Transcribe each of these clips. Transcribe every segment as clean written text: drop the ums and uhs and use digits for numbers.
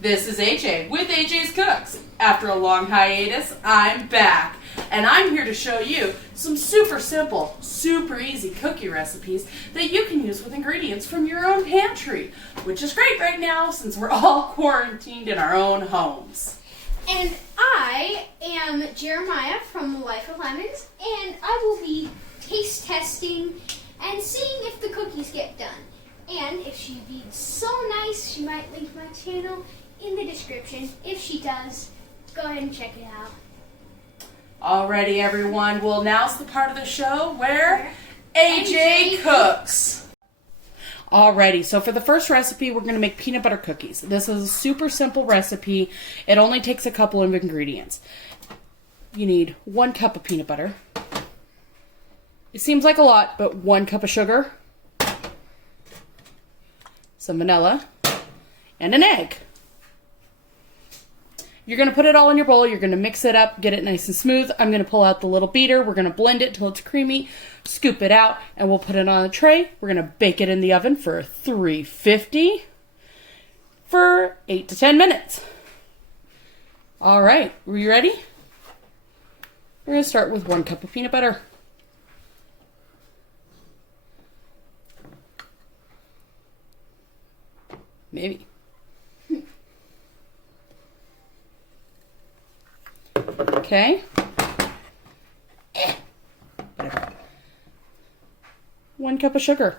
This is AJ with AJ's Cooks. After a long hiatus, I'm back. And I'm here to show you some super simple, super easy cookie recipes that you can use with ingredients from your own pantry, which is great right now since we're all quarantined in our own homes. And I am Jeremiah from The Life of Lemons, and I will be taste testing and seeing if the cookies get done. And if she'd be so nice, she might link my channel in the description. If she does, go ahead and check it out. Alrighty, everyone. Well, now's the part of the show where AJ cooks. Alrighty, so for the first recipe, we're going to make peanut butter cookies. This is a super simple recipe. It only takes a couple of ingredients. You need 1 cup of peanut butter. It seems like a lot, but 1 cup of sugar, some vanilla, and an egg. You're going to put it all in your bowl. You're going to mix it up, get it nice and smooth. I'm going to pull out the little beater. We're going to blend it till it's creamy, scoop it out, and we'll put it on a tray. We're going to bake it in the oven for 350 for 8 to 10 minutes. All right, are you ready? We're going to start with 1 cup of peanut butter. Maybe. Okay. Whatever. 1 cup of sugar.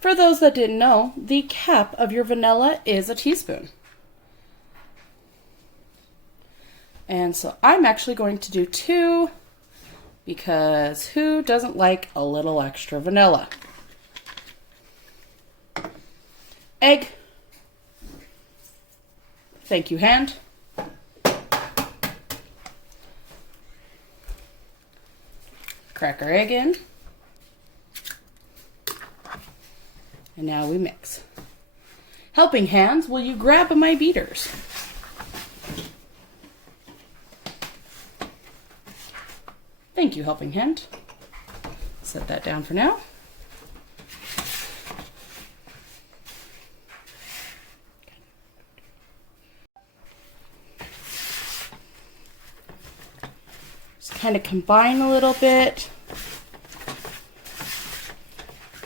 For those that didn't know, the cap of your vanilla is a teaspoon. And so I'm actually going to do 2 because who doesn't like a little extra vanilla? Egg. Thank you, hand. Crack our egg in. And now we mix. Helping hands, will you grab my beaters? Thank you, helping hand. Set that down for now. Kind of combine a little bit.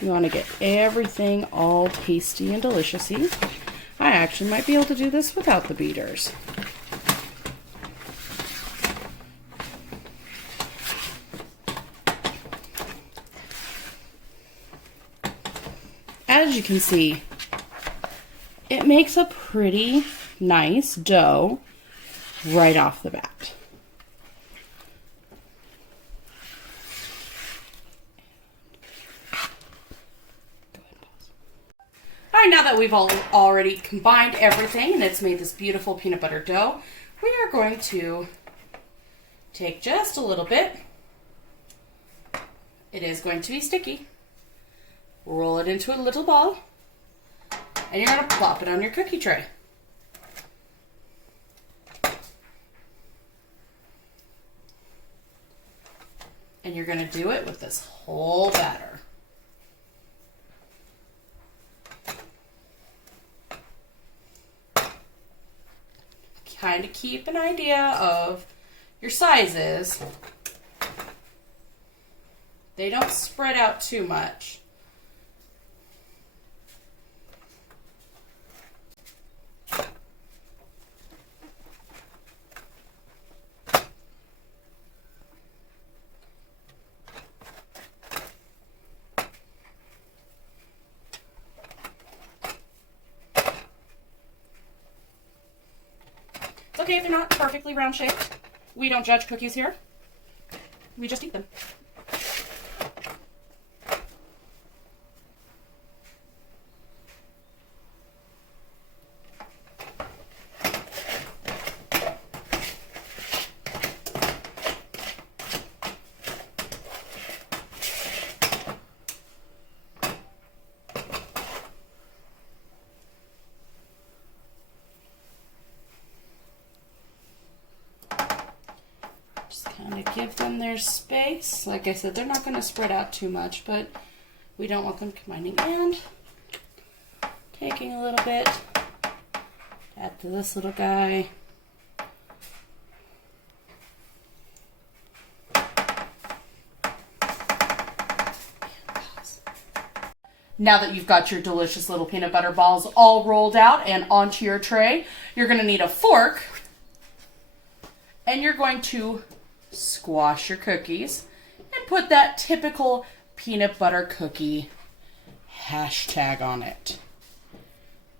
You want to get everything all tasty and delicious-y. I actually might be able to do this without the beaters. As you can see, it makes a pretty nice dough right off the bat. Alright, now that we've already combined everything and it's made this beautiful peanut butter dough, we are going to take just a little bit. It is going to be sticky. Roll it into a little ball, and you're going to plop it on your cookie tray. And you're going to do it with this whole batter. Kind of keep an idea of your sizes. They don't spread out too much. It's okay if they're not perfectly round shaped. We don't judge cookies here. We just eat them. Kind of give them their space. Like I said, they're not going to spread out too much, but We don't want them combining, and taking a little bit, add to this little guy. Now that you've got your delicious little peanut butter balls all rolled out and onto your tray, you're going to need a fork, and you're going to squash your cookies and put that typical peanut butter cookie hashtag on it.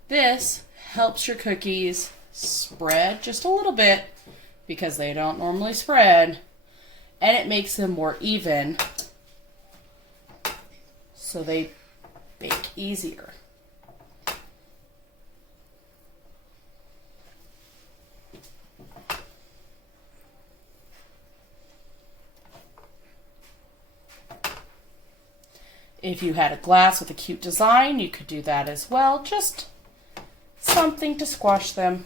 This helps your cookies spread just a little bit because they don't normally spread, and it makes them more even so they bake easier. If you had a glass with a cute design, you could do that as well. Just something to squash them.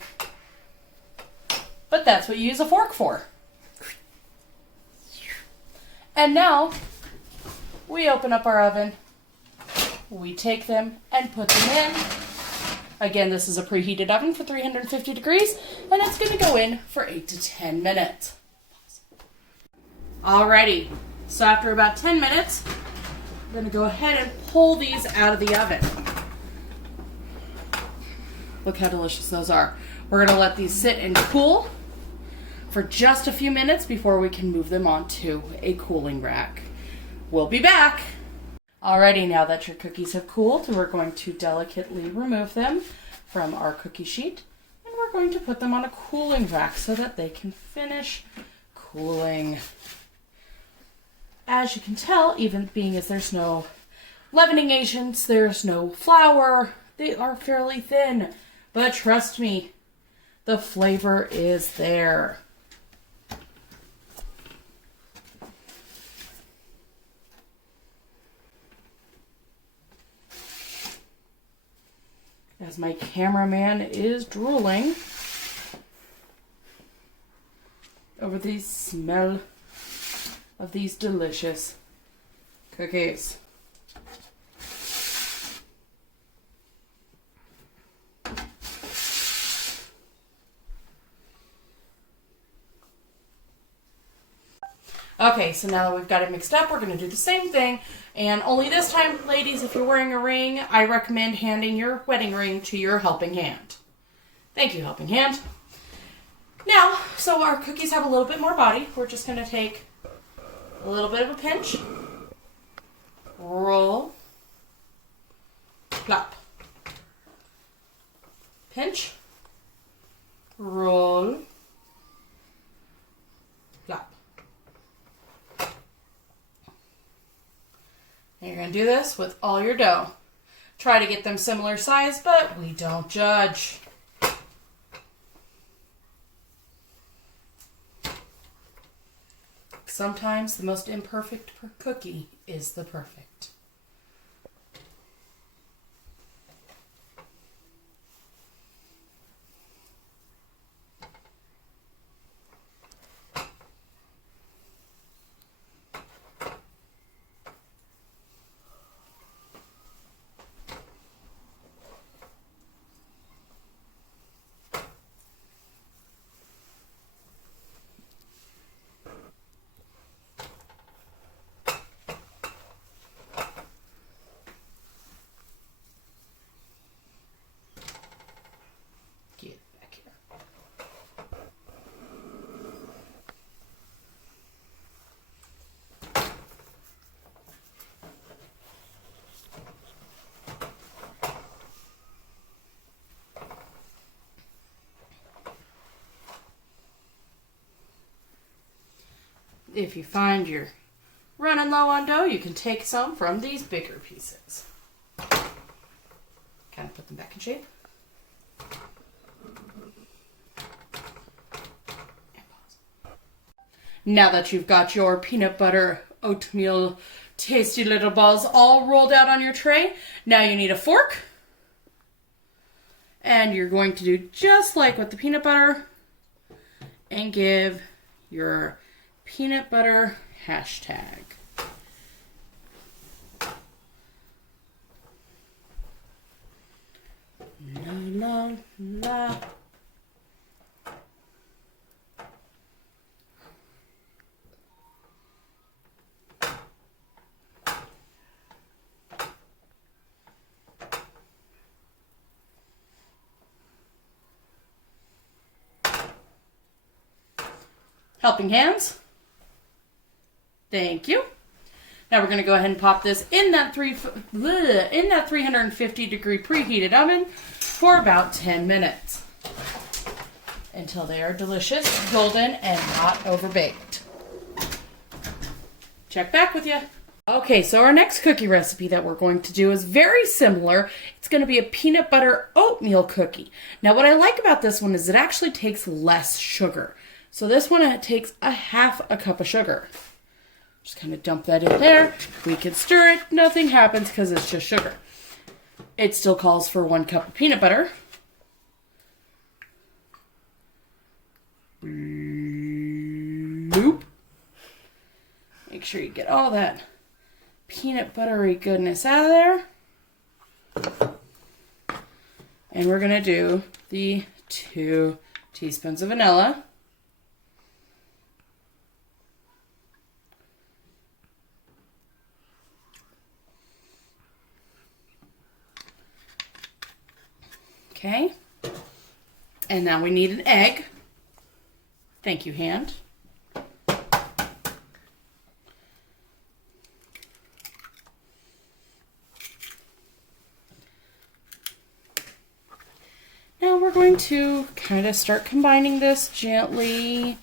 But that's what you use a fork for. And now, we open up our oven. We take them and put them in. Again, this is a preheated oven for 350 degrees, and it's going to go in for 8 to 10 minutes. Alrighty, so after about 10 minutes, I'm going to go ahead and pull these out of the oven. Look how delicious those are. We're going to let these sit and cool for just a few minutes before we can move them onto a cooling rack. We'll be back. Alrighty, now that your cookies have cooled, we're going to delicately remove them from our cookie sheet, and we're going to put them on a cooling rack so that they can finish cooling. As you can tell, even being as there's no leavening agents, there's no flour, they are fairly thin, but trust me, the flavor is there. As my cameraman is drooling over the smell of these delicious cookies. Okay, so now that we've got it mixed up, we're going to do the same thing. And only this time, ladies, if you're wearing a ring, I recommend handing your wedding ring to your helping hand. Thank you, helping hand. Now, so our cookies have a little bit more body. We're just going to take a little bit of a pinch, roll, plop, pinch, roll, plop. And you're going to do this with all your dough. Try to get them similar size, but we don't judge. Sometimes the most imperfect cookie is the perfect. If you find you're running low on dough, you can take some from these bigger pieces. Kind of put them back in shape. Now that you've got your peanut butter oatmeal tasty little balls all rolled out on your tray, now you need a fork. And you're going to do just like with the peanut butter and give your peanut butter hashtag. la, la. Helping hands. Thank you. Now we're going to go ahead and pop this in that 350 degree preheated oven for about 10 minutes until they are delicious, golden, and not overbaked. Check back with you. Okay, so our next cookie recipe that we're going to do is very similar. It's going to be a peanut butter oatmeal cookie. Now what I like about this one is it actually takes less sugar. So this one takes a half a cup of sugar. Just kind of dump that in there. We can stir it. Nothing happens because it's just sugar. It still calls for 1 cup of peanut butter. Boop. Make sure you get all that peanut buttery goodness out of there. And we're going to do the 2 teaspoons of vanilla. Okay, and now we need an egg. Thank you, hand. Now we're going to kind of start combining this gently.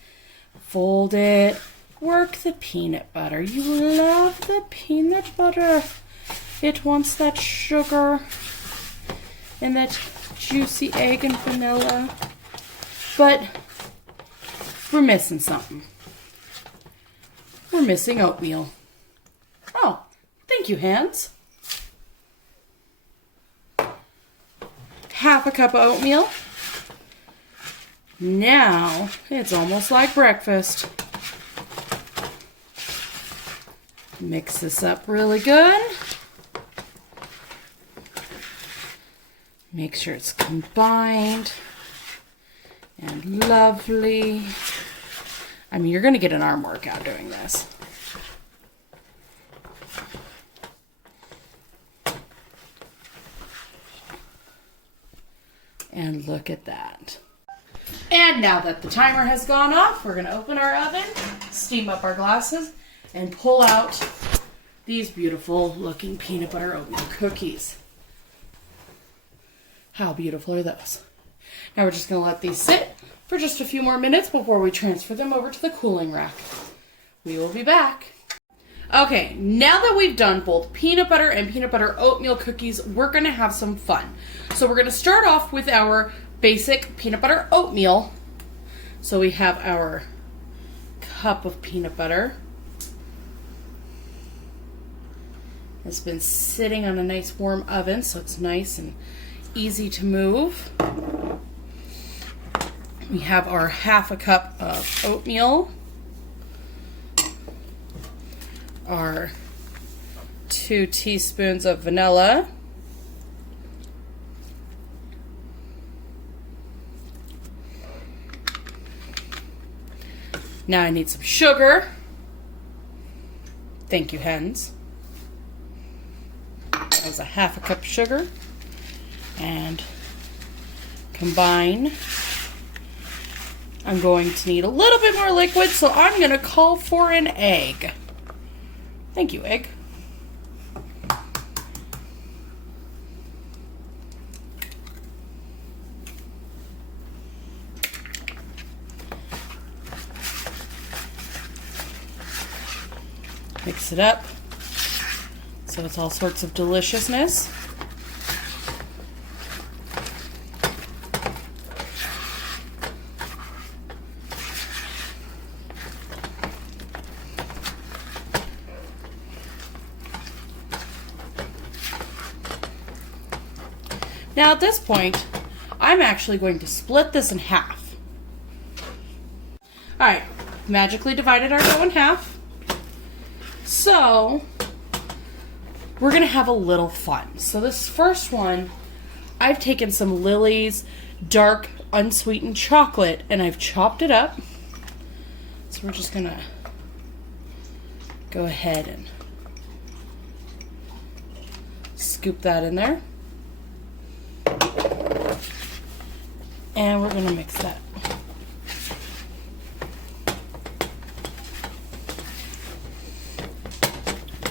Fold it. Work the peanut butter. You love the peanut butter. It wants that sugar and that juicy egg and vanilla, but we're missing something. We're missing oatmeal. Oh, thank you, hands. Half a cup of oatmeal. Now it's almost like breakfast. Mix this up really good. Make sure it's combined and lovely. I mean, you're going to get an arm workout doing this. And look at that. And now that the timer has gone off, we're going to open our oven, steam up our glasses, and pull out these beautiful looking peanut butter oatmeal cookies. How beautiful are those? Now we're just going to let these sit for just a few more minutes before we transfer them over to the cooling rack. We will be back. Okay, now that we've done both peanut butter and peanut butter oatmeal cookies, we're going to have some fun. So we're going to start off with our basic peanut butter oatmeal. So we have our cup of peanut butter. It's been sitting on a nice warm oven, so it's nice and easy to move. We have our half a cup of oatmeal, our 2 teaspoons of vanilla, now I need some sugar. Thank you, hens. That was a half a cup of sugar. And combine. I'm going to need a little bit more liquid, so I'm going to call for an egg. Thank you, egg. Mix it up so it's all sorts of deliciousness. Now at this point, I'm actually going to split this in half. Alright, magically divided our dough in half. So, we're going to have a little fun. So this first one, I've taken some Lily's dark unsweetened chocolate and I've chopped it up. So we're just gonna go ahead and scoop that in there. And we're gonna mix that.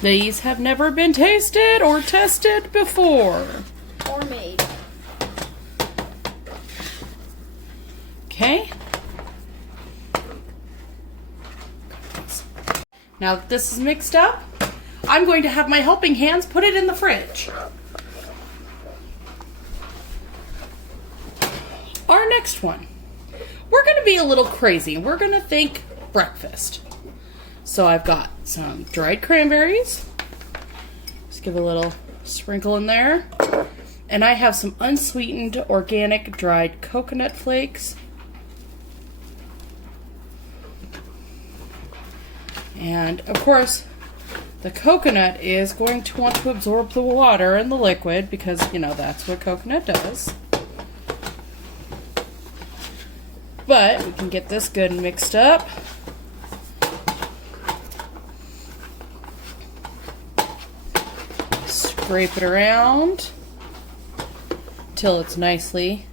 These have never been tasted or tested before. Or made. Okay. Now that this is mixed up, I'm going to have my helping hands put it in the fridge. Our next one. We're going to be a little crazy. We're going to think breakfast. So I've got some dried cranberries. Just give a little sprinkle in there. And I have some unsweetened organic dried coconut flakes. And of course, the coconut is going to want to absorb the water and the liquid because, you know, that's what coconut does. But we can get this good and mixed up. Scrape it around till it's nicely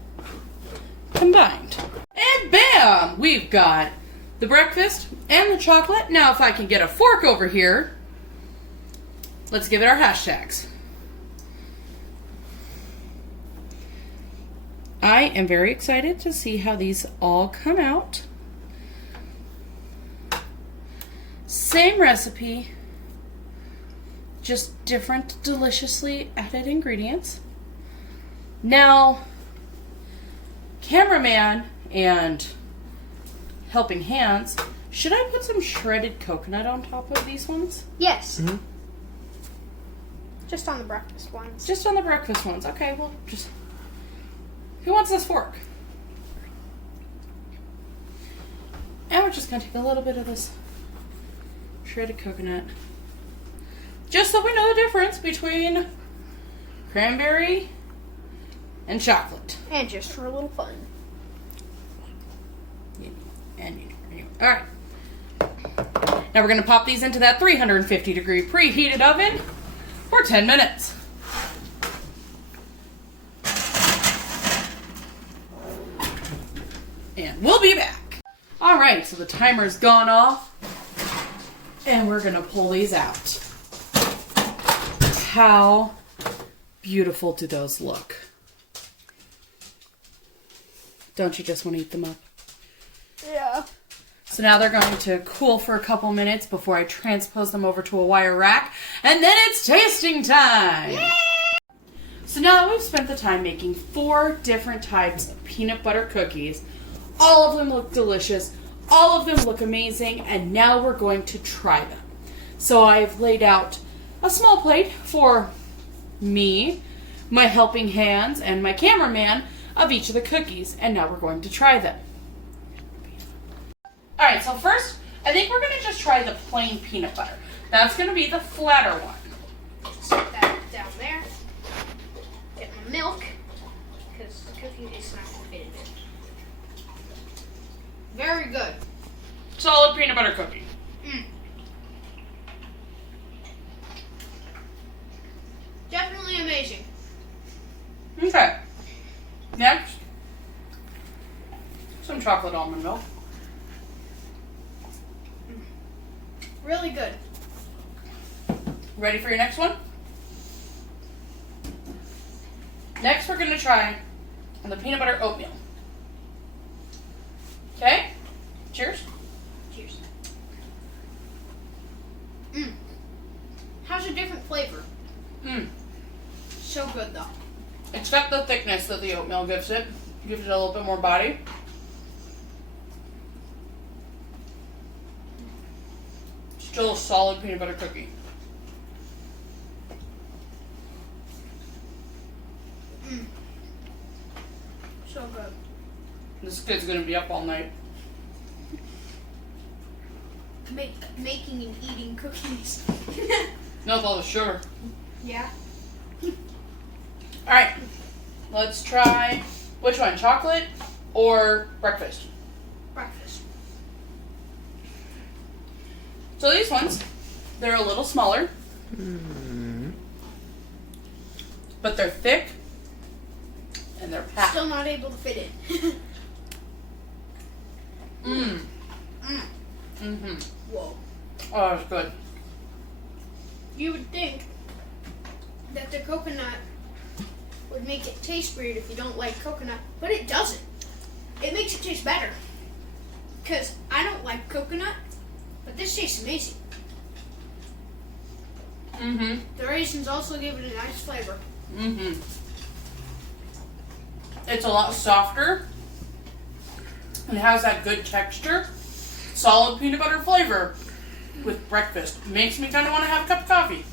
combined. And bam! We've got the breakfast and the chocolate. Now if I can get a fork over here, let's give it our hashtags. I am very excited to see how these all come out. Same recipe, just different deliciously added ingredients. Now, cameraman and helping hands, should I put some shredded coconut on top of these ones? Yes. Mm-hmm. Just on the breakfast ones. Just on the breakfast ones. Okay, well, just... Who wants this fork? And we're just going to take a little bit of this shredded coconut. Just so we know the difference between cranberry and chocolate. And just for a little fun. Alright. Now we're going to pop these into that 350 degree preheated oven for 10 minutes. And we'll be back. Alright, so the timer's gone off. And we're going to pull these out. How beautiful do those look? Don't you just want to eat them up? Yeah. So now they're going to cool for a couple minutes before I transpose them over to a wire rack. And then it's tasting time! Yay! So now that we've spent the time making 4 different types of peanut butter cookies, all of them look delicious, all of them look amazing, and now we're going to try them. So I've laid out a small plate for me, my helping hands, and my cameraman of each of the cookies, and now we're going to try them. Alright, so first, I think we're going to just try the plain peanut butter. That's going to be the flatter one. Set that down there. Get my milk, because the cookie is not going to fit in it. Very good. Solid peanut butter cookie. Definitely amazing. Okay. Next, some chocolate almond milk. Really good. Ready for your next one? Next, we're going to try the peanut butter oatmeal. Okay? Cheers. Cheers. Has a different flavor. So good though. It's got the thickness that the oatmeal gives it. Gives it a little bit more body. Still a solid peanut butter cookie. So good. This kid's gonna be up all night. Making and eating cookies. No, with all the sugar. Yeah. Alright. let's try, which one, chocolate or breakfast? Breakfast. So these ones, they're a little smaller, but they're thick and they're packed. Still not able to fit in. Whoa. Oh, it's good. You would think that the coconut would make it taste weird if you don't like coconut, but it doesn't. It makes it taste better. Because I don't like coconut, but this tastes amazing. The raisins also give it a nice flavor. It's a lot softer. It has that good texture. Solid peanut butter flavor with breakfast. Makes me kind of want to have a cup of coffee.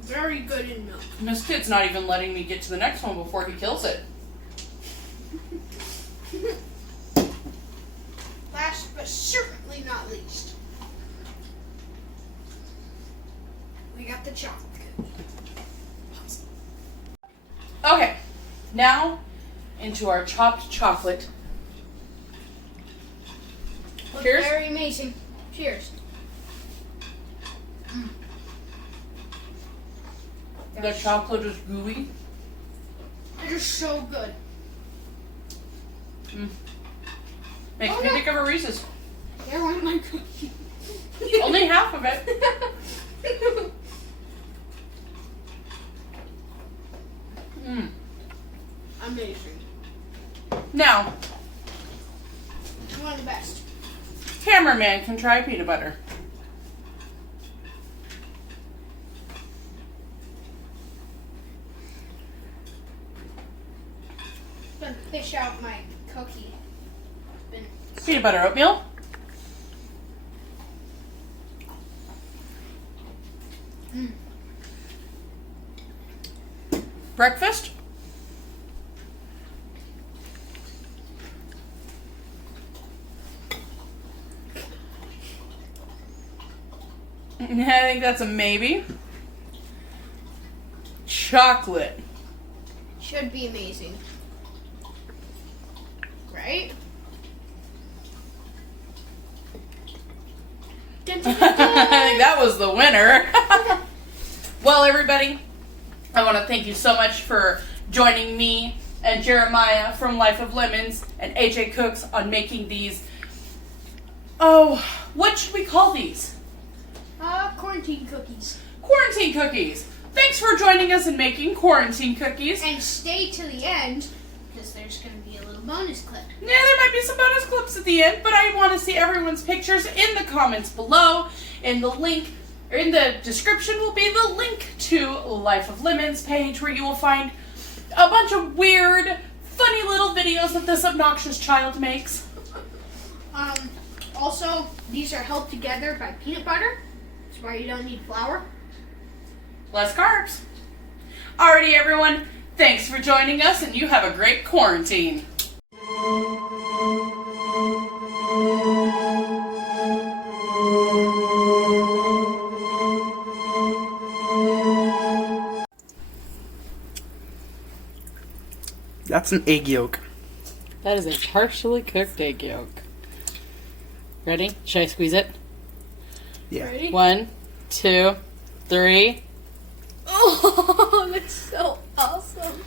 Very good in milk. This kid's not even letting me get to the next one before he kills it. Last but certainly not least, we got the chocolate cookie. Okay, now into our chopped chocolate. Looks Cheers. very amazing. Cheers. The chocolate is gooey. It is so good. Makes Oh, me no. think of a Reese's. There went my cookie. Only half of it. Amazing. Now, One of the best. cameraman can try peanut butter. I'm gonna fish out my cookie. Peanut butter oatmeal. Breakfast. I think that's a maybe. Chocolate. Should be amazing. Right? Dun, dun, dun, I dun. think that was the winner. Well, everybody, I want to thank you so much for joining me and Jeremiah from Life of Lemons and AJ Cooks on making these. Oh, what should we call these? Quarantine cookies. Quarantine cookies. Thanks for joining us in making quarantine cookies. And stay to the end, because there's going to be a little bonus clip. Yeah, there might be some bonus clips at the end, but I want to see everyone's pictures in the comments below. In the link, or in the description will be the link to Life of Lemons page where you will find a bunch of weird, funny little videos that this obnoxious child makes. Also, these are held together by peanut butter. That's why you don't need flour. Less carbs. Alrighty, everyone. Thanks for joining us, and you have a great quarantine. That's an egg yolk. That is a partially cooked egg yolk. Ready? Should I squeeze it? Yeah. Ready? 1, 2, 3. Oh, that's so awesome.